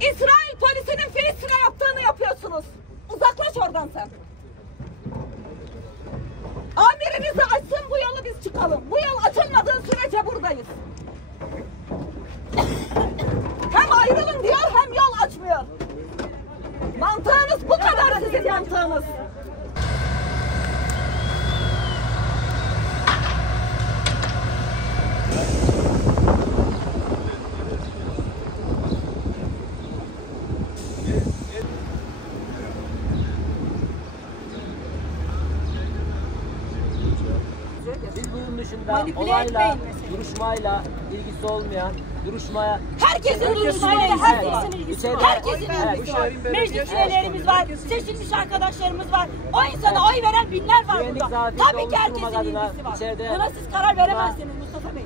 İsrail polisinin Filistin'e yaptığını yapıyorsunuz. Uzaklaş oradan sen. Amirinizi açsın, bu yolu biz çıkalım. Bu yol açılmadığı sürece buradayız. Hem ayrılın diyor hem yol açmıyor. Mantığınız bu kadar, sizin mantığınız. Biz bunun dışında olayla, duruşmayla ilgisi olmayan, duruşmaya... Herkesin duruşmayla, herkesin ilgisi var. Herkesin ilgisi var. Meclis üyelerimiz var, seçilmiş arkadaşlarımız var. O insana oy veren binler var burada. Tabii ki herkesin ilgisi var. Buna siz karar veremezsiniz Mustafa Bey.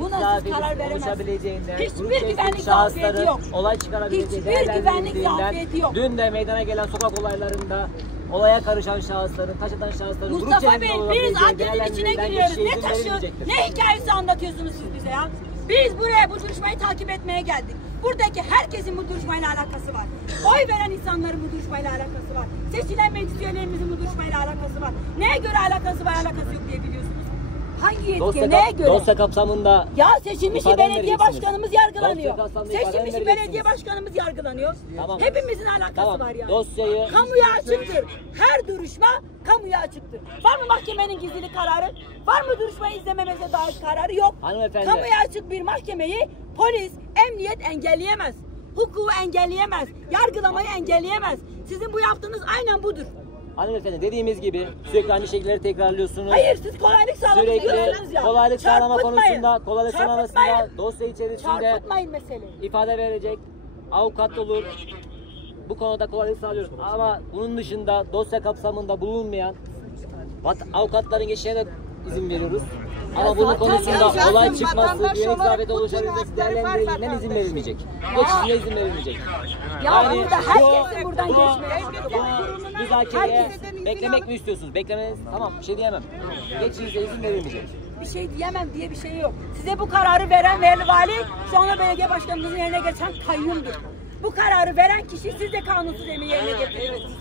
Buna siz karar veremezsiniz. Hiçbir güvenlik zafiyeti yok. Olay çıkarabileceği değerlendirildiğinden, dün de meydana gelen sokak olaylarında olaya karışan şahısların, taş atan şahısların... Mustafa Bey, biz adlinin içine giriyoruz. Ne taşıyoruz? Ne hikayesi anlatıyorsunuz siz bize ya? Biz buraya bu duruşmayı takip etmeye geldik. Buradaki herkesin bu duruşmayla alakası var. Oy veren insanların bu duruşmayla alakası var. Seçilen meclis üyelerimizin bu duruşmayla alakası var. Neye göre alakası var, alakası yok diye biliyorsunuz. Hangi yetkiye, neye göre? Dosya kapsamında... Ya seçilmiş belediye başkanımız yargılanıyor. Seçilmiş belediye başkanımız yargılanıyor. Tamam. Hepimizin alakası var yani. Dosyayı... Kamuya açıktır. Her duruşma kamuya açıktır. Var mı mahkemenin gizlilik kararı? Var mı duruşmayı izlememize dair kararı? Yok. Hanımefendi. Kamuya açık bir mahkemeyi polis, emniyet engelleyemez. Hukuku engelleyemez. Yargılamayı engelleyemez. Sizin bu yaptığınız aynen budur. Hanımefendi, dediğimiz gibi sürekli aynı şeyleri tekrarlıyorsunuz. Hayır, siz kolaylık sağlamak istiyorsunuz ya. Kolaylık sağlama konusunda, kolaylık sağlamasında dosya içerisinde çarpıtmayın meseleyi. İfade verecek avukat olur. Bu konuda kolaylık sağlıyoruz. Ama bunun dışında dosya kapsamında bulunmayan avukatların geçişine de izin veriyoruz. Ama bunun konusunda olay çıkması, güvenlik zafiyeti oluşabilecek değerlendirilmeden izin verilmeyecek. Geçişine izin verilmeyecek. Ya burada herkesin buradan geçmeye müzakereye beklemek mi istiyorsunuz? Beklemeniz tamam, bir şey diyemem. Geçişinize izin verilmeyecek. Bir şey diyemem diye bir şey yok. Size bu kararı veren vali, sonra belediye başkanımızın yerine geçen kayyumdur. Bu kararı veren kişi, siz de kanunsuz emri yerine getiriyorsunuz.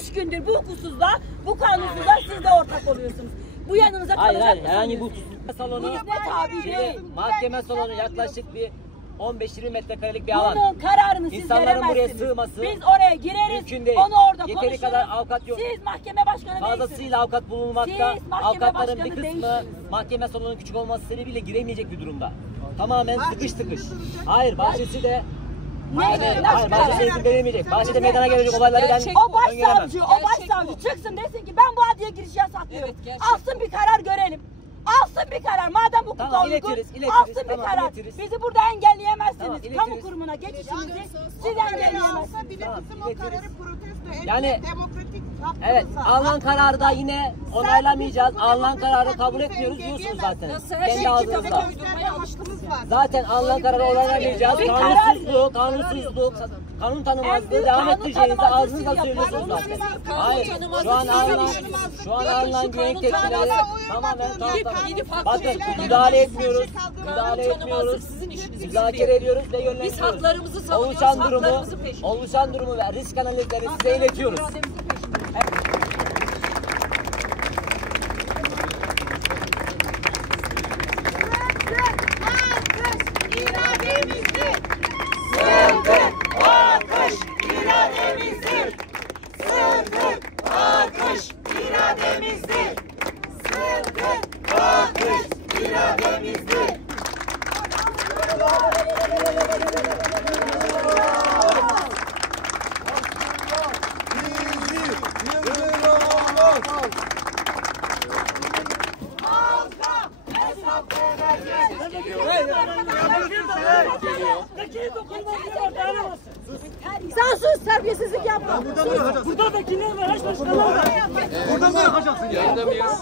3 gündür bu hukuksuzluğa, bu kanunsuzluğa siz de ortak oluyorsunuz. Bu yanınıza kalacak mısınız? Hayır, herhangi bu salonu, mahkeme salonu yaklaşık bir 15-20 metrekarelik bir alan. Bunun kararını siz İnsanların buraya veremezsiniz. sığması biz oraya gireriz, onu orada yeteri kadar avukat yok. Siz mahkeme başkanı fazlasıyla avukat bulunmakta. Avukatların bir kısmı değilsiniz. mahkeme salonunun küçük olması sebebiyle giremeyecek bir durumda. Tamamen sıkış. Hayır, bahçesi de bahçede izin verilmeyecek. Bahçede meydana gelecek olayları ben o başsavcı çıksın desin ki ben bu adliye girişi yasaklıyorum. Alsın bir karar görelim. Alsın bir karar. Madem hukuka uygun, alsın bir karar. Bizi burada engelleyemezsiniz. Kamu kurumuna geçişimizi siz engelleyemezsiniz. Yani evet, alınan kararı da yine onaylamayacağız. Alınan kararı kabul etmiyoruz diyorsunuz zaten. Kendi ağzınızda. Zaten alınan kararı onaylamayacağız. Kanunsuzluk, kanun tanımazlığı devam ettireceğinizi ağzınızla söylüyorsunuz zaten. Hayır, şu an alınan güvenlik tedbirleri tamamen bakın, müdahale etmiyoruz. Müzakere ediyoruz ve yönlendiriyoruz. Biz haklarımızı savunuyoruz, Oluşan durumu ve risk analizlerini size iletiyoruz. Sen sus, terbiyesizlik yapma. Burada da kimler var? Başkanlar var. Buradan mı yakacaksın? Yayında mıyız?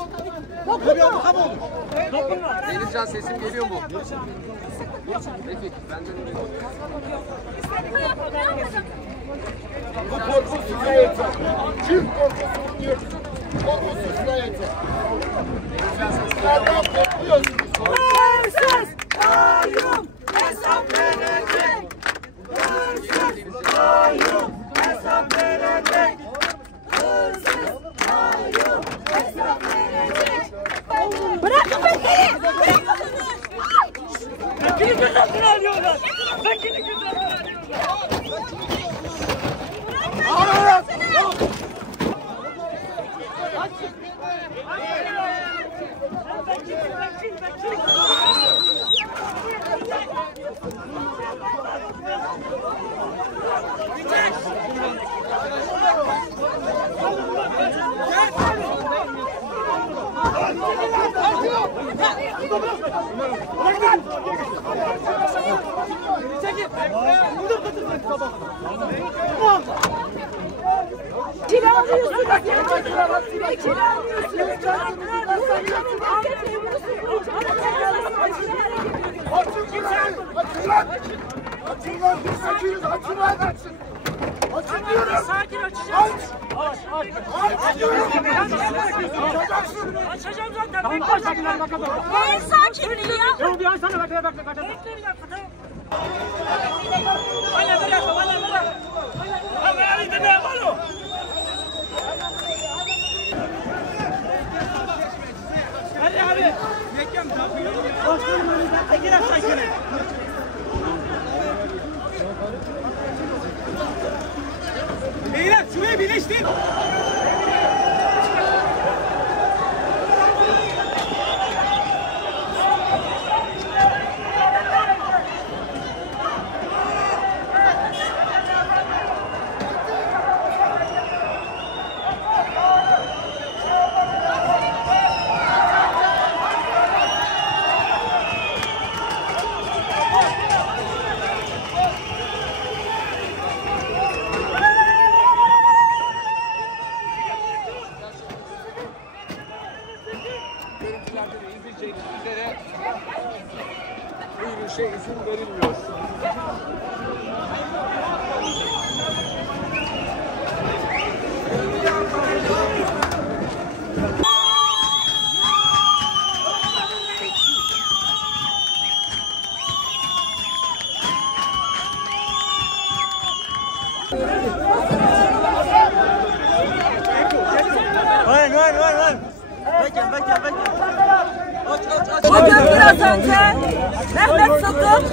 Denizcan, sesim geliyor mu? Peki, bence de. Bu korkusuzluğa yeter. Kim korkusuzluğu yeter? Korkusuzluğa yeter. Sizlerden bekliyorsunuz. Hırsız kayyum hesap verecek. Hırsız gözaltına alıyorlar. Vekili gözaltına alıyorlar. Sakin açacağım. Açacağım zaten. En sakinliği ya. Yok bir an sana bekle. Bekle bir dakika. Bana bırak. Abi de ne var o? Hadi abi. Mekan kapıyor. Dostlarım önünüzden gir aşağı gene. Beyler şuraya birleştin. üzere bu yürüyüşe izin verilmiyor. Bugün biraz önce Mehmet Sıddık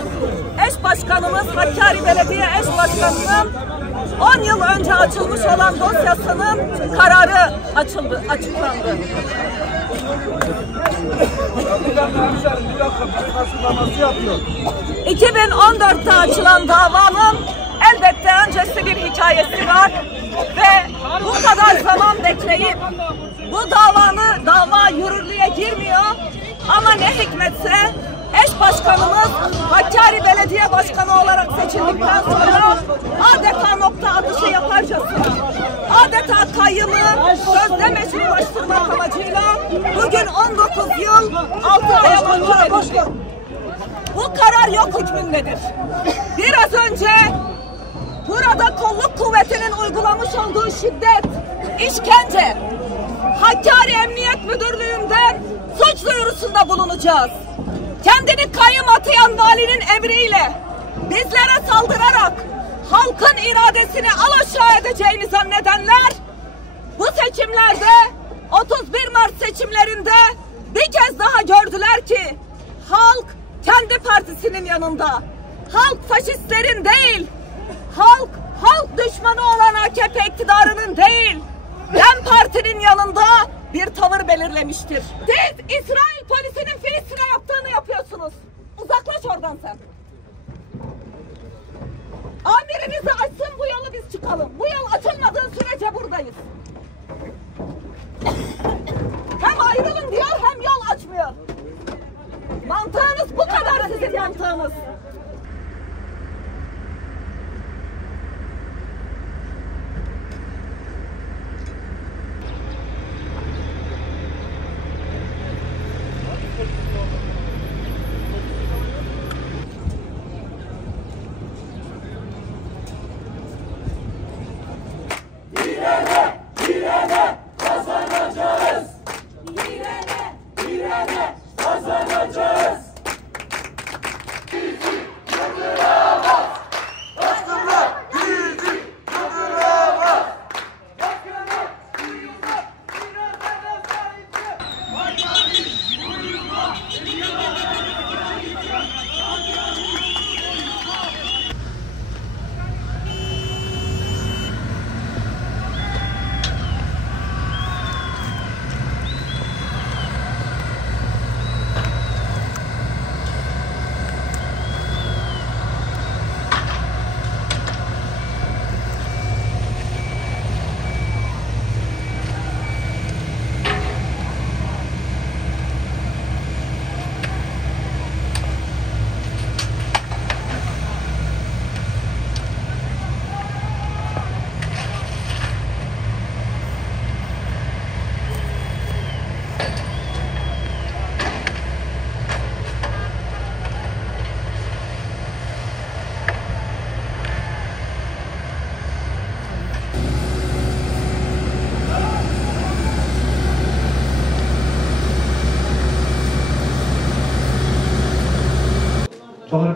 eş başkanımız, Hakkari Belediye eş başkanının 10 yıl önce açılmış olan dosyasının kararı açıklandı. Bir 2014'te açılan davanın elbette öncesi bir hikayesi var ve bu kadar zaman bekleyip bu dava yürürlüğe girmiyor ama ne hikmetse eş başkanımız Hakkari Belediye Başkanı olarak seçildikten sonra adeta nokta atışı yaparcasına, adeta kayyımı sözde meşrulaştırmak amacıyla bugün 19 yıl 6 aya mahkum edildi. Bu karar yok hükmündedir. Biraz önce burada kolluk kuvvetinin uygulamış olduğu şiddet, işkence, Hakkari Emniyet Müdürlüğü'nden suç duyurusunda bulunacağız. Kendini kayyım atayan valinin emriyle bizlere saldırarak halkın iradesini alaşağı edeceğini zannedenler bu seçimlerde 31 Mart seçimlerinde bir kez daha gördüler ki halk kendi partisinin yanında. Halk faşistlerin değil, halk düşmanı olan AKP iktidarının değil, DEM Parti'nin yanında bir tavır belirlemiştir. Siz İsrail polisinin Filistin'e yaptığını yapıyorsunuz. Uzaklaş oradan sen. Amirinizi açsın, bu yolu biz çıkalım. Bu yol açılmadığı sürece buradayız. Hem ayrılın diyor hem yol açmıyor. Mantığınız bu kadar sizin mantığınız. kazanacağız.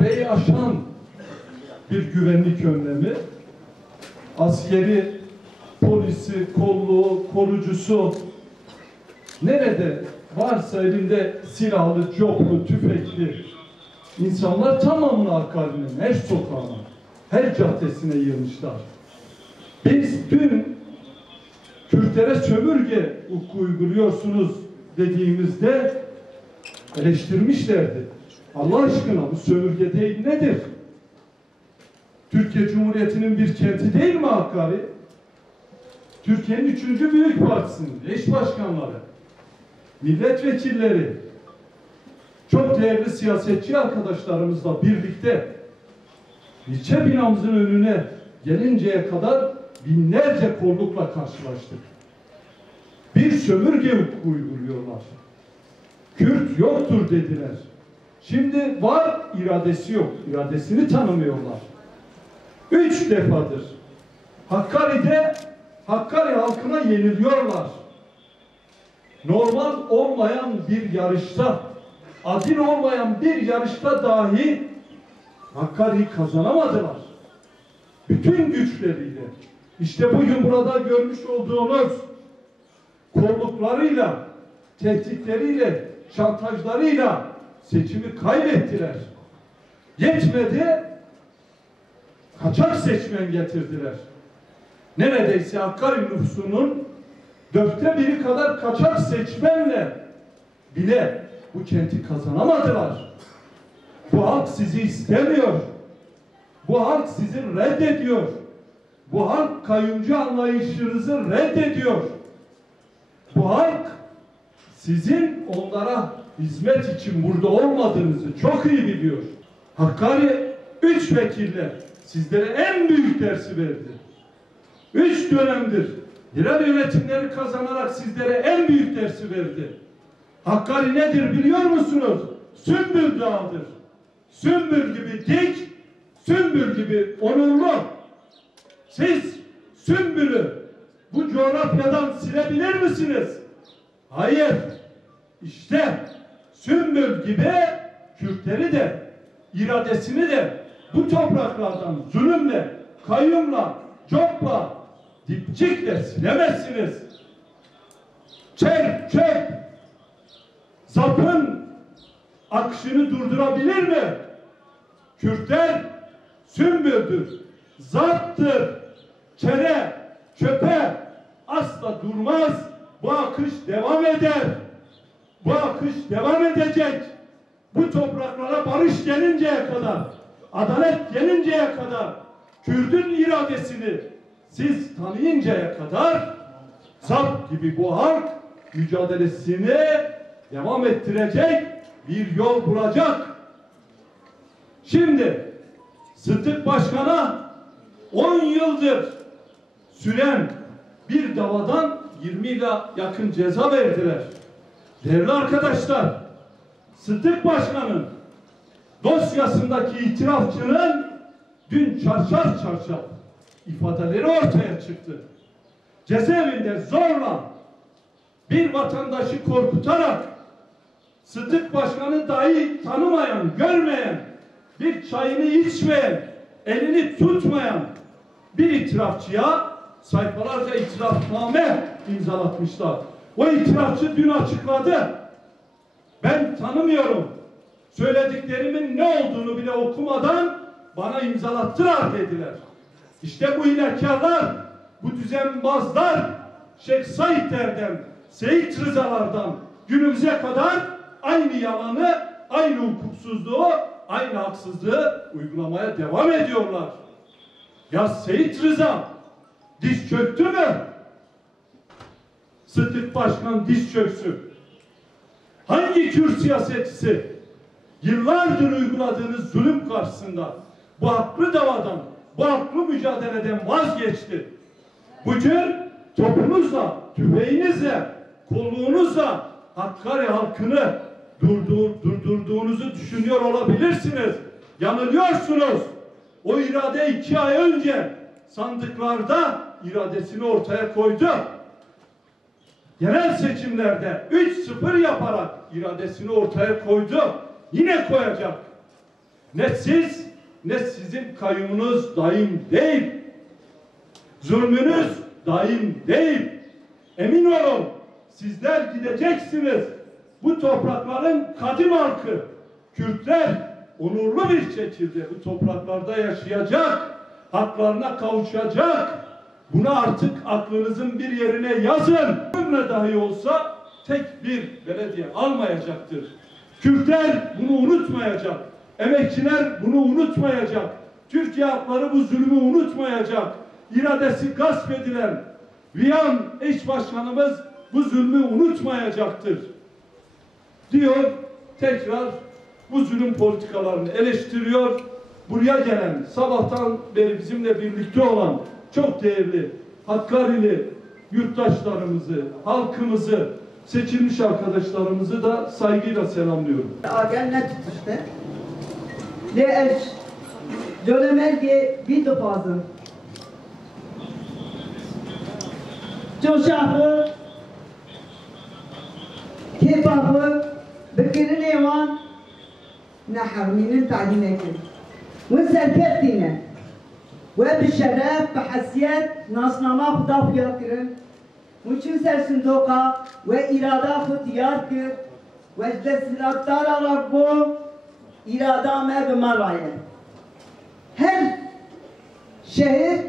idareyi aşan bir güvenlik önlemi, askeri, polisi, kolluğu, korucusu, nerede varsa elinde silahlı, coplu, tüfekli insanlar tamamını Hakkari'nin her sokağına, her caddesine yığmışlar. Biz dün Kürtlere sömürge hukuku uyguluyorsunuz dediğimizde eleştirmişlerdi. Allah aşkına bu sömürge değil nedir? Türkiye Cumhuriyeti'nin bir kenti değil mi Hakkari? Türkiye'nin 3. büyük partisinin eş başkanları, milletvekilleri, çok değerli siyasetçi arkadaşlarımızla birlikte ilçe binamızın önüne gelinceye kadar binlerce kollukla karşılaştık. Bir sömürge hukuku uyguluyorlar. Kürt yoktur dediler. Şimdi var, iradesi yok. İradesini tanımıyorlar. 3 defadır Hakkari'de Hakkari halkına yeniliyorlar. Normal olmayan bir yarışta, adil olmayan bir yarışta dahi Hakkari'yi kazanamadılar. Bütün güçleriyle. İşte bugün burada görmüş olduğunuz kolluklarıyla, tehditleriyle, şantajlarıyla seçimi kaybettiler. Yetmedi, kaçak seçmen getirdiler. Neredeyse Hakkari nüfusunun 1/4 kadar kaçak seçmenle bile bu kenti kazanamadılar. Bu halk sizi istemiyor. Bu halk sizi reddediyor. Bu halk kayyumcu anlayışınızı reddediyor. Bu halk sizin onlara hizmet için burada olmadığınızı çok iyi biliyor. Hakkari 3 vekiller sizlere en büyük dersi verdi. 3 dönemdir yerel yönetimleri kazanarak sizlere en büyük dersi verdi. Hakkari nedir biliyor musunuz? Sümbül Dağı'dır. Sümbül gibi dik, sümbül gibi onurlu. Siz Sümbül'ü bu coğrafyadan silebilir misiniz? Hayır. İşte Sümbül gibi Kürtleri de, iradesini de bu topraklardan zulümle, kayyumla, copla, dipçikle silemezsiniz. Çöp, sapın akışını durdurabilir mi? Kürtler Sümbüldür, zaptır, çöpe asla durmaz. Bu akış devam eder. Bu akış devam edecek. Bu topraklara barış gelinceye kadar, adalet gelinceye kadar, Kürt'ün iradesini siz tanıyıncaya kadar sap gibi bu halk mücadelesini devam ettirecek, bir yol bulacak. Şimdi Sıddık Başkan'a 10 yıldır süren bir davadan 20 ile yakın ceza verdiler. Değerli arkadaşlar, Sıddık Başkan'ın dosyasındaki itirafçının dün çarşaf ifadeleri ortaya çıktı. Cezaevinde zorla bir vatandaşı korkutarak Sıddık Başkan'ı dahi tanımayan, görmeyen, bir çayını içmeyen, elini tutmayan bir itirafçıya sayfalarca itirafname imzalatmışlar. O itirafçı dün açıkladı. Ben tanımıyorum. Söylediklerimin ne olduğunu bile okumadan bana imzalattılar dediler. İşte bu hilekarlar, bu düzenbazlar Şeyh Saidlerden, Seyit Rızalardan günümüze kadar aynı yalanı, aynı hukuksuzluğu, aynı haksızlığı uygulamaya devam ediyorlar. Ya Seyit Rıza diz çöktü mü? Sıddık Başkan diz çöksün. Hangi Kürt siyasetçisi yıllardır uyguladığınız zulüm karşısında bu haklı davadan, bu haklı mücadeleden vazgeçti? Bugün topunuzla, tüfeğinizle, kolluğunuzla Hakkari halkını durdurduğunuzu düşünüyor olabilirsiniz. Yanılıyorsunuz. O irade 2 ay önce sandıklarda iradesini ortaya koydu. Genel seçimlerde 3-0 yaparak iradesini ortaya koydu. Yine koyacak. Ne siz, ne sizin kayyumunuz daim değil. Zulmünüz daim değil. Emin olun, sizler gideceksiniz. Bu toprakların kadim halkı, Kürtler onurlu bir şekilde bu topraklarda yaşayacak, haklarına kavuşacak. Bunu artık aklınızın bir yerine yazın. Ömre dahi olsa tek bir belediye almayacaktır. Kürtler bunu unutmayacak. Emekçiler bunu unutmayacak. Türkiye halkları bu zulmü unutmayacak. İradesi gasp edilen Viyan eş başkanımız bu zulmü unutmayacaktır. Diyor, tekrar bu zulüm politikalarını eleştiriyor. Buraya gelen, sabahtan beri bizimle birlikte olan çok değerli Hakkari'li yurttaşlarımızı, halkımızı, seçilmiş arkadaşlarımızı da saygıyla selamlıyorum. Agel ne tutuştu? Ne eş dönemelge bir dopazım. Çoşafı kebabı bekirin evan نحرمين تعليماتهم ونسركتنا وبالشرف بحسيات ناصنامة خدا فياكرن ونشن سر صندوقا وإرادة ختيار كر وجدسلاتار ربو إرادة ما بمرايا her şehir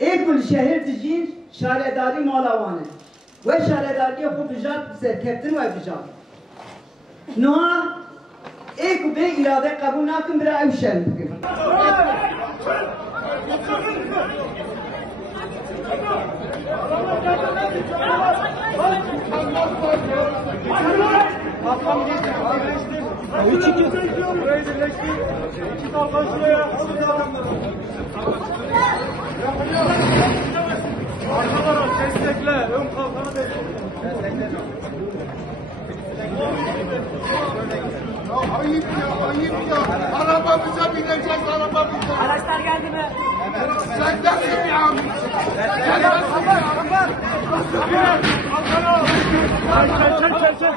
ekul şehir tijin şaredari malavanı ve şaredari khudujat serkeftin ve bijat noa एक बे इरादे काबू ना कम मेरा आयुष्य Destekle, ön kalkanı destekle. Ayıp ya, ayıp ya. Arabamıza bineceğiz, arabamıza. Araçlar geldi mi? Sen nesin ya? Sen nesin ya? Çek.